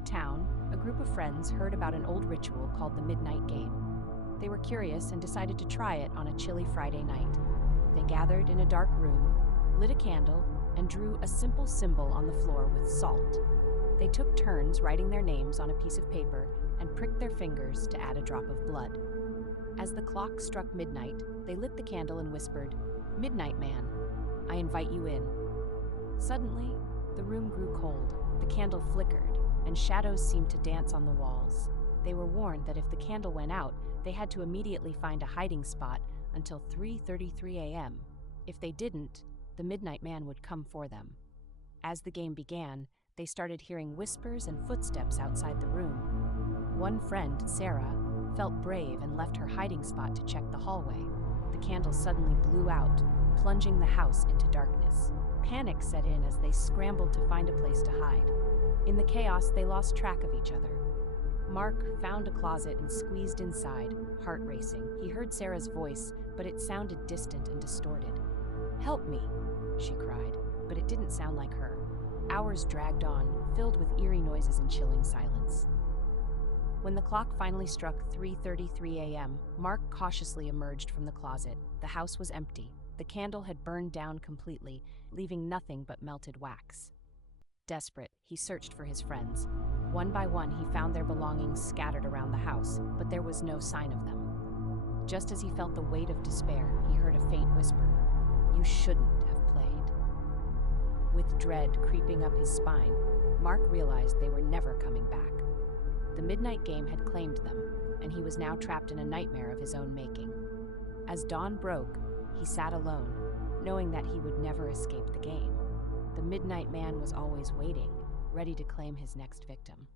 quiet town, a group of friends heard about an old ritual called the Midnight Game. They were curious and decided to try it on a chilly Friday night. They gathered in a dark room, lit a candle, and drew a simple symbol on the floor with salt. They took turns writing their names on a piece of paper and pricked their fingers to add a drop of blood. As the clock struck midnight, they lit the candle and whispered, "Midnight Man, I invite you in." Suddenly, the room grew cold, the candle flickered, and shadows seemed to dance on the walls. They were warned that if the candle went out, they had to immediately find a hiding spot until 3:33 a.m. If they didn't, the Midnight Man would come for them. As the game began, they started hearing whispers and footsteps outside the room. One friend, Sarah, felt brave and left her hiding spot to check the hallway. The candle suddenly blew out, plunging the house into darkness. Panic set in as they scrambled to find a place to hide. In the chaos, they lost track of each other. Mark found a closet and squeezed inside, heart racing. He heard Sarah's voice, but it sounded distant and distorted. "Help me," she cried, but it didn't sound like her. Hours dragged on, filled with eerie noises and chilling silence. When the clock finally struck 3:33 a.m., Mark cautiously emerged from the closet. The house was empty. The candle had burned down completely, leaving nothing but melted wax. Desperate, he searched for his friends. One by one, he found their belongings scattered around the house, but there was no sign of them. Just as he felt the weight of despair, he heard a faint whisper, "You shouldn't have played." With dread creeping up his spine, Mark realized they were never coming back. The Midnight Game had claimed them, and he was now trapped in a nightmare of his own making. As dawn broke, he sat alone, knowing that he would never escape the game. The Midnight Man was always waiting, ready to claim his next victim.